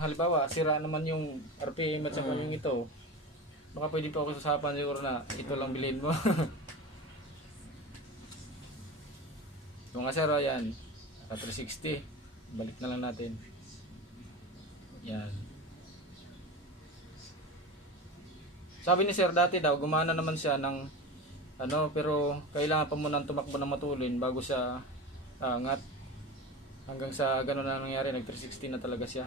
Halimbawa, sira naman yung RPM at saka yung ito. Baka pwede pa ako usapan siguro na ito lang bilhin mo. Mga sir, yan. 360. Balik na lang natin. Yan. Sabi ni sir dati daw, gumana naman siya ng ano, pero kailangan pa muna tumakbo ng matulin bago siya angat. Hanggang sa gano'n na nangyari, nag 360 na talaga siya.